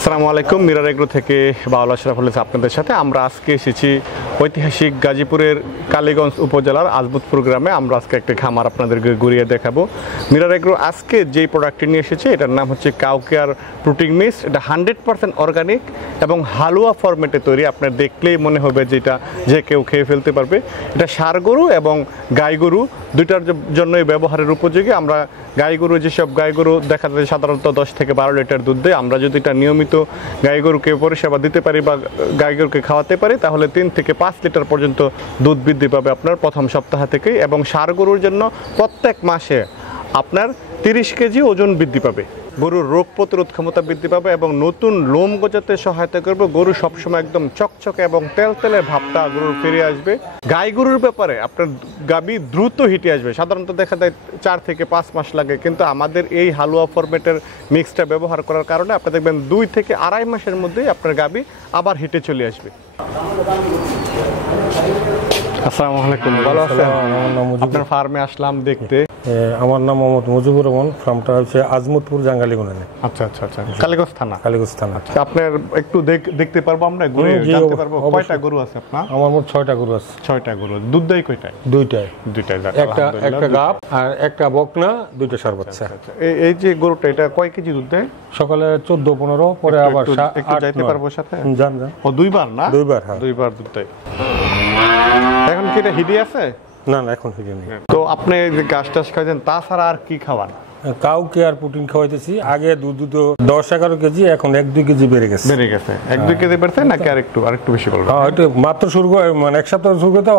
আসসালামু আলাইকুম। Mirror agro থেকে বাউল আশরাফ আপনাদের সাথে আমরা আজকে এসেছি ঐতিহাসিক গাজীপুরের কালীগঞ্জ উপজেলার আজমতপুর গ্রামে। আমরা আজকে একটা খামার আপনাদেরকে ঘুরিয়ে দেখাবো। মিরার এগ্রো আজকে যেই প্রোডাক্টটি নিয়ে এসেছে এটার নাম হচ্ছে কাউ কেয়ার প্রোটিন মিক্স। এটা 100% অর্গানিক এবং হালুয়া ফরম্যাটে তৈরি। আপনার দেখলেই মনে হবে যে এটা যে কেউ খেয়ে ফেলতে পারবে। এটা ষাঁড় গরু এবং গাই গরু দুইটার জন্যই ব্যবহারের উপযোগী। আমরা গাই গরু যেসব গাই গরু দেখা যায় সাধারণত 10 থেকে 12 লিটার দুধ দেয়, আমরা যদি এটা নিয়মিত গাই গরুকে পরিষেবা দিতে পারি বা গাই গরুকে খাওয়াতে পারি তাহলে 3 থেকে 5 লিটার পর্যন্ত দুধ বৃদ্ধি পাবে আপনার প্রথম সপ্তাহ থেকেই। এবং ষাঁড় গরুর জন্য প্রত্যেক মাসে আপনার 30 কেজি ওজন বৃদ্ধি পাবে। গরুর রোগ প্রতিরোধ ক্ষমতা বৃদ্ধি পাবে এবং নতুন লোম গজাতে সহায়তা করবে। গরু সবসময় একদম চকচকে এবং তেলতেলে ভাবটা গরুর ফিরে আসবে। গাই গরুর ব্যাপারে আপনার গাবি দ্রুত হিটে আসবে। সাধারণত দেখা যায় 4 থেকে 5 মাস লাগে, কিন্তু আমাদের এই হালুয়া ফরম্যাটের মিক্সটা ব্যবহার করার কারণে আপনি দেখবেন 2 থেকে 2.5 মাসের মধ্যেই আপনার গাবি আবার হিটে চলে আসবে। আসসালামু আলাইকুম, ভালো আছেন? আপনার ফার্মে আসলাম দেখতে। আমার নাম মোহাম্মদ মুজিবুর রহমান। ফার্মটা হচ্ছে আজমতপুর জাঙ্গালিগুনানে। আচ্ছা আচ্ছা আচ্ছা, কালীগঞ্জ থানা। কালীগঞ্জ থানা। আপনার একটু দেখতে পারবো আমরা, ঘুরে জানতে পারবো কয়টা গরু আছে আপনার? আমার মোট 6টা গরু আছে। 6টা গরু। দুধ দেয় কয়টায়? দুইটায়। একটা গাব দুইটায়। আর একটা বকনা, দুইটা ষাঁড় বাচ্চা। এই যে গরুটা এটা কয় কেজি দুধ দেয়? সকালে 14-15, পরে আবার একটু যাইতে পারবো সাথে? যান। ও দুইবার না? দুইবার, হ্যাঁ। দুইবার দুধ দেয়। এখন কি এটা হিডি আছে? না, এখন হিডি নেই। তো আপনি যে ঘাস টাস খাইছেন তাছাড়া আর কি খাওয়ান? কাউ কেয়ার প্রোটিন খাওয়াইতেছি। আগে দুধ 10-11 কেজি, এখন 1-2 কেজি বেড়ে গেছে। 1-2 কেজি বেড়েছে নাকি আরেকটু বেশি বলবো? হ্যাঁ, এটা মাত্র শুরু করে, মানে এক সপ্তাহ শুরু করে, তো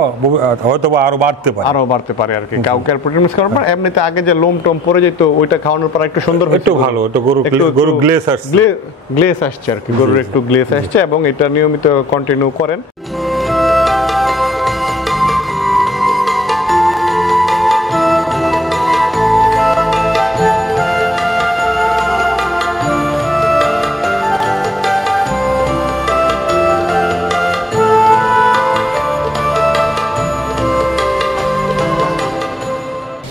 হয়তো আরো বাড়তে পারে আর কি। কাউ কেয়ার প্রোটিন মিক্স করার পর এমনিতে আগে যে লোম টোম পড়ে যেত ওইটা খাওয়ানোর পর একটু সুন্দর হয়েছে, একটু ভালো। এটা গরু গ্লেস আসছে আর কি। গরুর একটু গ্লেস আসছে এবং এটা নিয়মিত কন্টিনিউ করেন।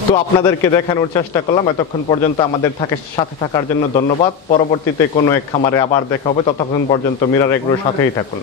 তো আপনাদেরকে দেখানোর চেষ্টা করলাম। এতক্ষণ পর্যন্ত আমাদের সাথে থাকার জন্য ধন্যবাদ। পরবর্তীতে কোনো এক খামারে আবার দেখা হবে, ততক্ষণ পর্যন্ত মিরার এগ্রোর সাথেই থাকুন।